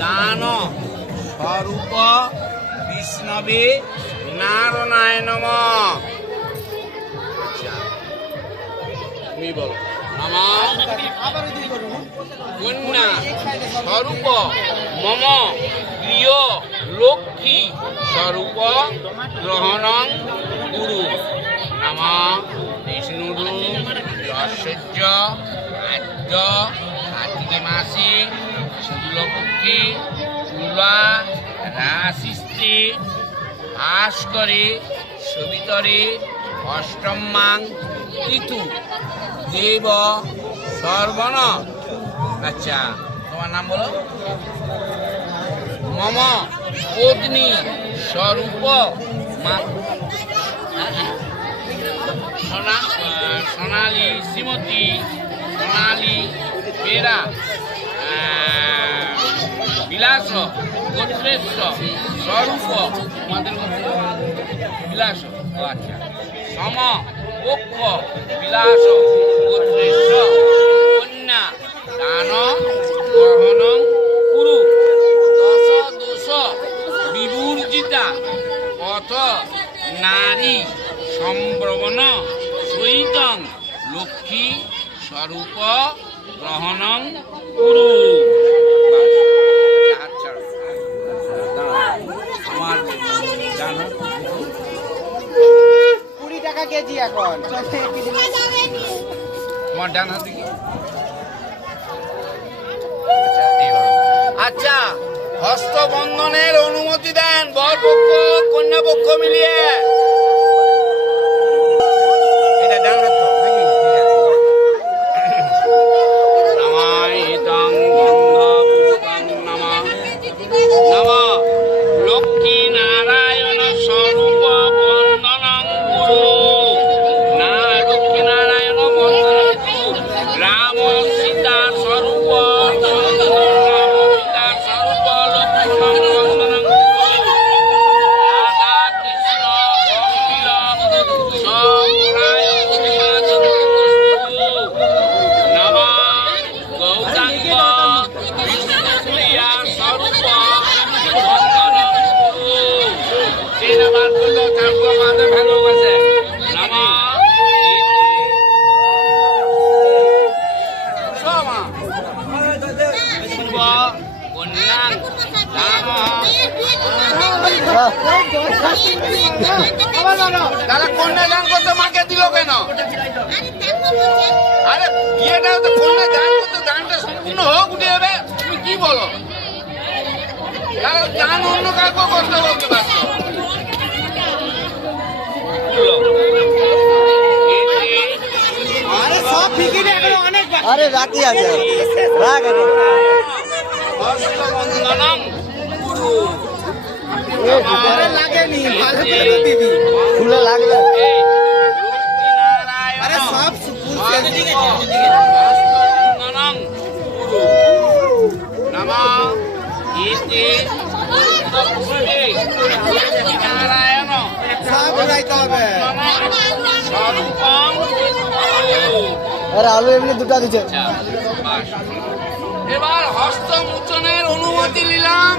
দান স্বরূপ বিষ্ণবে নারায়ণায় নমঃ। আচ্ছা তুমি বলো নমঃ কন্যা স্বরূপ মম প্রিয় লক্ষ্মী স্বরূপ গ্রহণং কুরু। নমঃ বিষ্ণুরূপ যশস্য আদ্য কার্তিকে মাসে শুক্লপক্ষে তুলা রাশিস্তে ভাস্করে সবিতরে অষ্টমাং তিথু দেব সর্বণ। আচ্ছা তোমার নাম বলো। মম পত্নী স্বরূপ সোনালী শ্রীমতী সোনালী বেরা বিলাস গোত্রেশ্ব স্বরূপ তোমাদের বিলাস। আচ্ছা সম পক্ষ বিলাস গোত্রেশ্ব কন্যা দান গ্রহণ কুরু। দশ দোষ বিবর্জিতা পথ নারী সম্ভ্রমণ সহিতং লক্ষ্মী স্বরূপ গ্রহণং কুরু। হাত ছাড়ো। আমার জানো 20 টাকা কেজি এখন। তোমার ডান হাত দিকে। আচ্ছা হস্তবন্ধনের অনুমতি দেন বর পক্ষ কন্যা পক্ষ মিলিয়ে। এটা ডান হাত তো, নাকি? ঠিক আছে। নমায়িতং গন্ধপুষ্পং নমঃ। নমঃ লক্ষ্মী নারায়ণ স্বরূপ বন্দনং কুরু। লক্ষ্মী নারায়ণ বন্দনং কুরু। রাম সীতা স্বরূপ রাম সীতা স্বরূপ লক্ষ্মণ বন্দনং কুরু। রাধা কৃষ্ণ কপিল সরায় নমঃ গৌরাঙ্গ বিষ্ণুপ্রিয়া স্বরূপ বন্দনং কুরু। তিনবার বললো ঠাকুর মাঝে ভালোবাসে। নমঃ কন্যাং দাদা কন্যা দান করতে মাকে দিল কেন? আরে বিয়েটা তো কন্যা দান করতে, দানটা সম্পূর্ণ হোক উঠে যাবে। তুমি কি বলো? দাদা দান অন্য কাউকে করতে বলতে পারছো। আরে সব ঠিকই রে, এখনো অনেক বাকি। আরে বাকি আছে, রাখ এখন। হস্তবন্ধনং কুরু। আরে লাগেনি, ভালো করে তো দিবি। ফুলে লাগলে আরে সব ফুল শেষ। হস্তবন্ধনং কুরু। নমঃ ইতি পুষ্পে লক্ষ্মী নারায়ণ সব লাগাইতে হবে। স্বরূপং কুরু। আরে আলু এমনি দুটা দিচ্ছে। আচ্ছা, বাস। এবার হস্তমোচনের অনুমতি নিলাম।